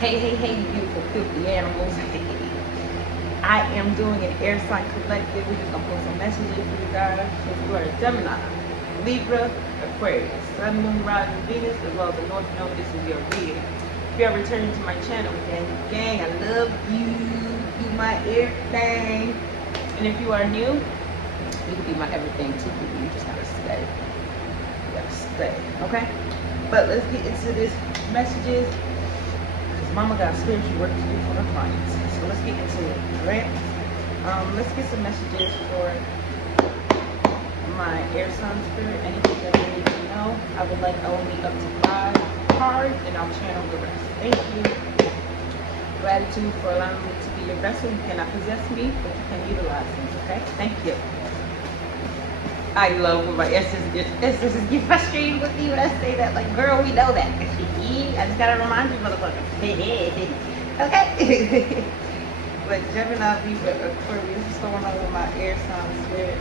Hey, you beautiful, filthy animals. I am doing an air sign collective. We're just gonna post some messages for you guys. If you are a Gemini, Libra, Aquarius, Sun, Moon, Rising, Venus, as well as the North Node, this is your reading. If you are returning to my channel, gang, I love you. You my everything. And if you are new, you can be my everything too. You just gotta stay. You gotta stay, okay? But let's get into this messages. Mama got spiritual work to do for her clients. So let's get into it, right? Let's get some messages for my air sign spirit. Anything that you need to know. I will need up to 5 cards and I'll channel the rest. Thank you. Gratitude for allowing me to be your vessel. You cannot possess me, but you can utilize me, okay? Thank you. I love when my sisters get frustrated with me when I say that. Like, girl, we know that. I just gotta remind you, motherfucker. Okay? But Gemini, Libra, Aquarius, what's going on with my air sign spirit?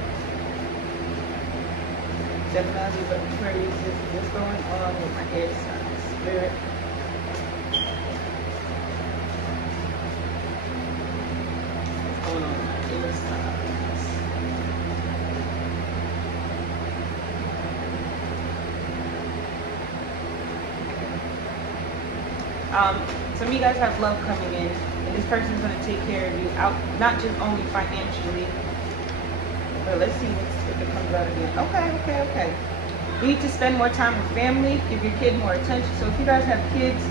Gemini, Libra, Aquarius, what's going on with my air sign spirit? What's going on with my air signs? Some of you guys have love coming in, and this person is going to take care of you out, not just only financially, but let's see if it comes out again. Okay. You need to spend more time with family, give your kid more attention. So if you guys have kids,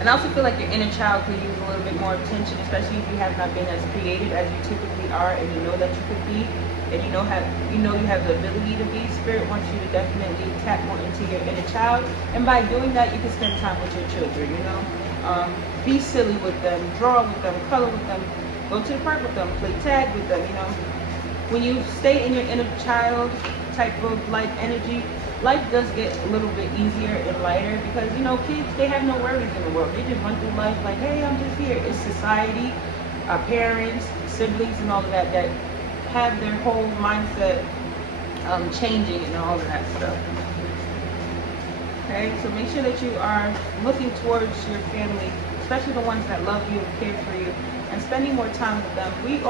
and I also feel like your inner child could use a little bit more attention, especially if you have not been as creative as you typically are, and you know that you could be, and you know you have the ability to be. Spirit wants you to definitely tap more into your inner child, and by doing that, you can spend time with your children. Be silly with them, draw with them, color with them, go to the park with them, play tag with them. When you stay in your inner child type of like energy, life does get a little bit easier and lighter because kids, they have no worries in the world. They just run through life like, hey, I'm just here. It's society, our parents, siblings, and all of that have their whole mindset changing and all of that stuff. Okay, so make sure that you are looking towards your family, especially the ones that love you and care for you, and spending more time with them. We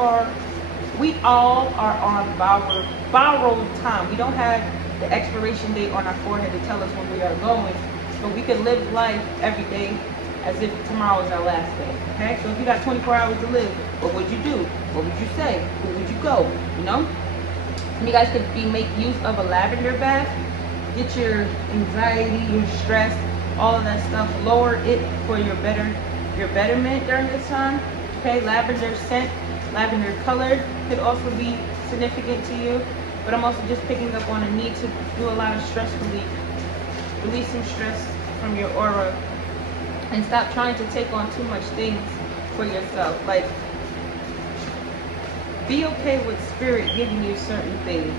all are on borrowed time. We don't have the expiration date on our forehead to tell us when we are going, but we can live life every day as if tomorrow is our last day. Okay, so if you got 24 hours to live, what would you do? What would you say? Where would you go? You guys could make use of a lavender bath. Get your anxiety, your stress, all of that stuff, lower it for your betterment during this time. Okay, lavender scent, lavender color could also be significant to you. But I'm also just picking up on a need to do a lot of stress relief. Release some stress from your aura and stop trying to take on too much things for yourself. Like, be okay with spirit giving you certain things.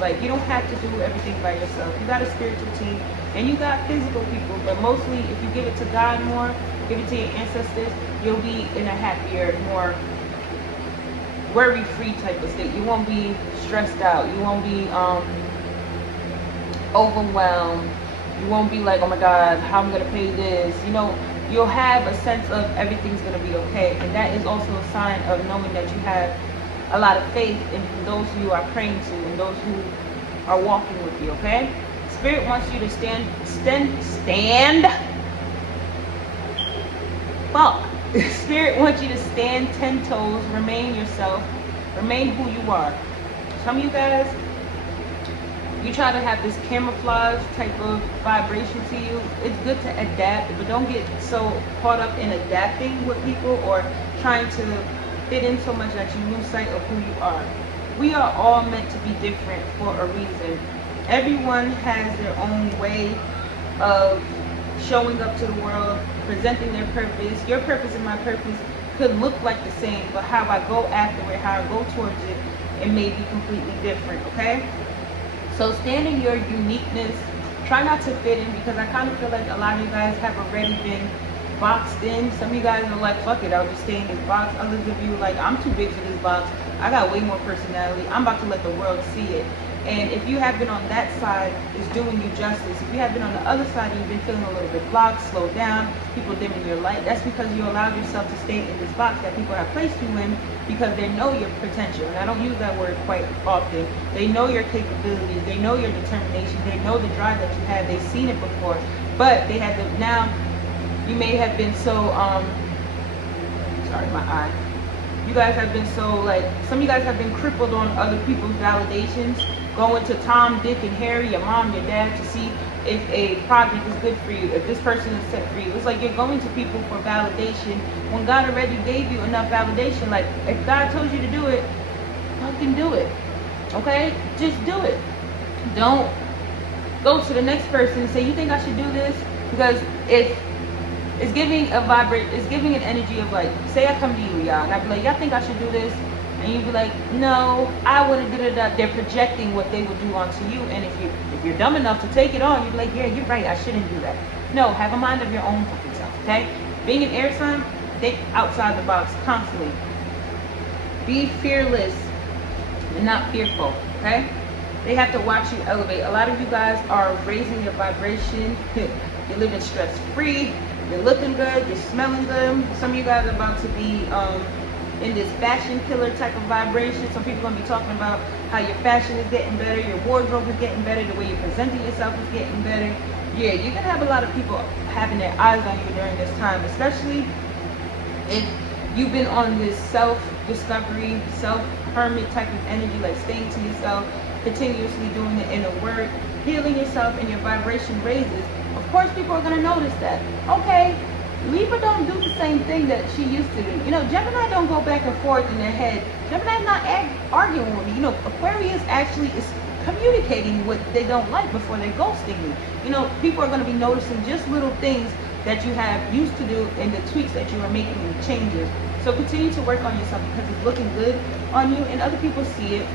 Like, you don't have to do everything by yourself. You got a spiritual team and you got physical people, but mostly if you give it to God more, give it to your ancestors, you'll be in a happier, more worry-free type of state. You won't be stressed out. You won't be overwhelmed. You won't be like, oh my God, how am I gonna pay this? You'll have a sense of everything's gonna be okay, and that is also a sign of knowing that you have a lot of faith in those who you are praying to and those who are walking with you. Okay, Spirit wants you to stand. Fuck. Spirit wants you to stand 10 toes, remain yourself, remain who you are. Some of you guys, you try to have this camouflage type of vibration to you. It's good to adapt, but don't get so caught up in adapting with people or trying to fit in so much that you lose sight of who you are. We are all meant to be different for a reason. Everyone has their own way of showing up to the world, presenting their purpose. Your purpose and my purpose could look like the same, but how I go after it, how I go towards it, it may be completely different, okay? So stand in your uniqueness. Try not to fit in, because I kind of feel like a lot of you guys have already been boxed in. Some of you guys are like, fuck it, I'll just stay in this box. Others of you are like, I'm too big for this box. I got way more personality. I'm about to let the world see it. And if you have been on that side, it's doing you justice. If you have been on the other side and you've been feeling a little bit blocked, slowed down, people dimming your light, that's because you allowed yourself to stay in this box that people have placed you in because they know your potential. And I don't use that word quite often. They know your capabilities. They know your determination. They know the drive that you have. They've seen it before. But they had to, now you may have been so, sorry, my eye. You guys have been so, like, some of you guys have been crippled on other people's validations, going to Tom, Dick, and Harry, your mom, your dad, to see if a project is good for you, if this person is set for you. It's like you're going to people for validation when God already gave you enough validation. Like, if God told you to do it, fucking do it. Okay? Just do it. Don't go to the next person and say, you think I should do this? Because it's giving a it's giving an energy of, like, say I come to you, y'all, and I be like, y'all think I should do this? And you'd be like, no, I wouldn't do that. They're projecting what they would do onto you. And if you're dumb enough to take it on, you'd be like, yeah, you're right, I shouldn't do that. No, have a mind of your own fucking self, okay? Being an air sign, think outside the box constantly. Be fearless and not fearful, okay? They have to watch you elevate. A lot of you guys are raising your vibration. You're living stress-free. You're looking good. You're smelling good. Some of you guys are about to be in this fashion killer type of vibration. Some people are going to be talking about how your fashion is getting better, your wardrobe is getting better, the way you're presenting yourself is getting better. Yeah, you're going to have a lot of people having their eyes on you during this time, especially if you've been on this self-discovery, self-hermit type of energy, like staying to yourself, continuously doing the inner work, healing yourself, and your vibration raises. Of course, people are going to notice that. Okay, Libra don't do the same thing that she used to do. You know, Gemini don't go back and forth in their head. Gemini's not arguing with me. You know, Aquarius actually is communicating what they don't like before they're ghosting you. You know, people are going to be noticing just little things that you have used to do and the tweaks that you are making and changes. So continue to work on yourself because it's looking good on you and other people see it.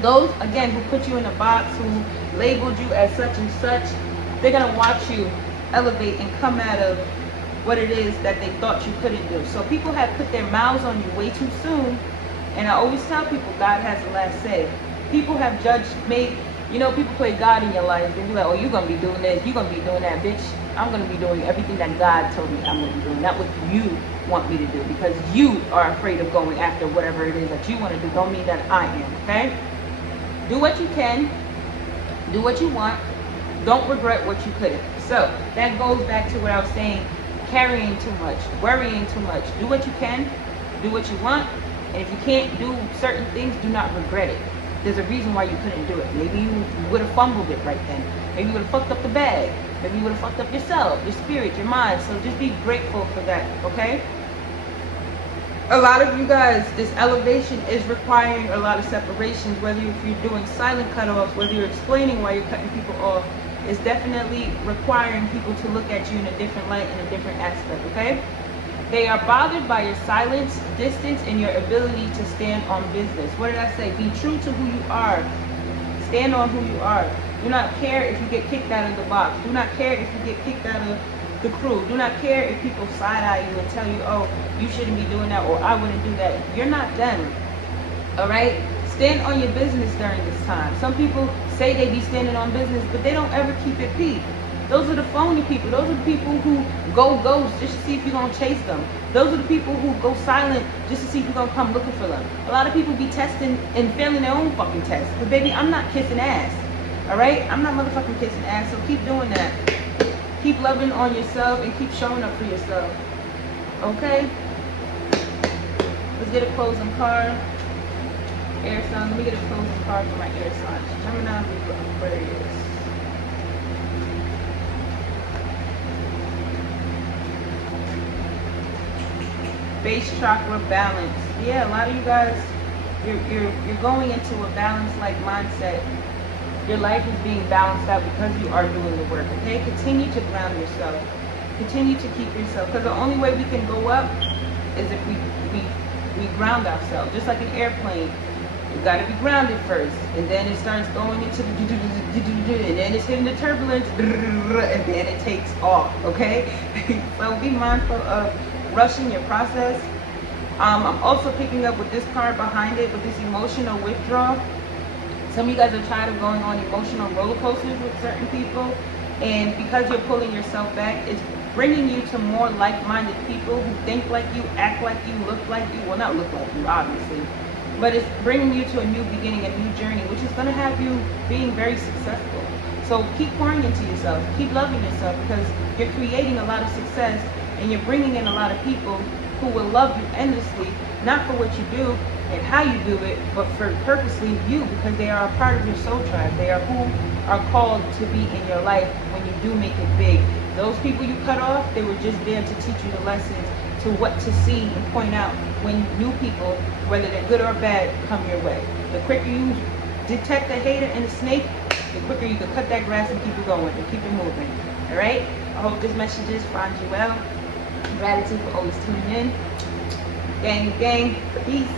Those, again, who put you in a box, who labeled you as such and such, they're going to watch you elevate and come out of what it is that they thought you couldn't do. So people have put their mouths on you way too soon. And I always tell people, God has the last say. People have judged, you know, people play God in your life. They be like, oh, you're going to be doing this, you're going to be doing that, bitch. I'm going to be doing everything that God told me I'm going to be doing, not what you want me to do. Because you are afraid of going after whatever it is that you want to do. Don't mean that I am, okay? Do what you can. Do what you want. Don't regret what you couldn't. So that goes back to what I was saying, carrying too much, worrying too much. Do what you can. Do what you want. And if you can't do certain things, do not regret it. There's a reason why you couldn't do it. Maybe you would have fumbled it right then. Maybe you would have fucked up the bag. Maybe you would have fucked up yourself, your spirit, your mind. So just be grateful for that, okay? A lot of you guys, this elevation is requiring a lot of separations, whether if you're doing silent cutoffs, whether you're explaining why you're cutting people off, it's definitely requiring people to look at you in a different light, in a different aspect, okay? They are bothered by your silence, distance, and your ability to stand on business. What did I say? Be true to who you are. Stand on who you are. Do not care if you get kicked out of the box. Do not care if you get kicked out of the crew. Do not care if people side-eye you and tell you, oh, you shouldn't be doing that, or I wouldn't do that. You're not them, all right? Stand on your business during this time. Some people say they be standing on business, but they don't ever keep it peak. Those are the phony people. Those are the people who go ghost just to see if you're going to chase them. Those are the people who go silent just to see if you're going to come looking for them. A lot of people be testing and failing their own fucking tests. But baby, I'm not kissing ass. All right? I'm not motherfucking kissing ass, so keep doing that. Keep loving on yourself and keep showing up for yourself. Okay? Let's get a closing card. Air sign. Let me get a closing card for my air signs. Gemini, Libra, Aquarius. Base chakra balance. Yeah, a lot of you guys, you're going into a balance-like mindset. Your life is being balanced out because you are doing the work. Okay, continue to ground yourself. Continue to keep yourself, because the only way we can go up is if we ground ourselves. Just like an airplane, you got to be grounded first, and then it starts going into the and then it's hitting the turbulence, and then it takes off. Okay, so be mindful of rushing your process. I'm also picking up with this card behind it, with this emotional withdrawal. Some of you guys are tired of going on emotional roller coasters with certain people, and because you're pulling yourself back, it's bringing you to more like-minded people who think like you, act like you, look like you. Well, not look like you, obviously, but it's bringing you to a new beginning, a new journey, which is going to have you being very successful. So keep pouring into yourself, keep loving yourself, because you're creating a lot of success and you're bringing in a lot of people who will love you endlessly, not for what you do and how you do it, but for purposely you, because they are a part of your soul tribe. They are who are called to be in your life when you do make it big. Those people you cut off, they were just there to teach you the lessons, to what to see and point out when new people, whether they're good or bad, come your way. The quicker you detect a hater and a snake, the quicker you can cut that grass and keep it going and keep it moving. All right? I hope this message finds you well. Gratitude for always tuning in. Gang, gang, peace.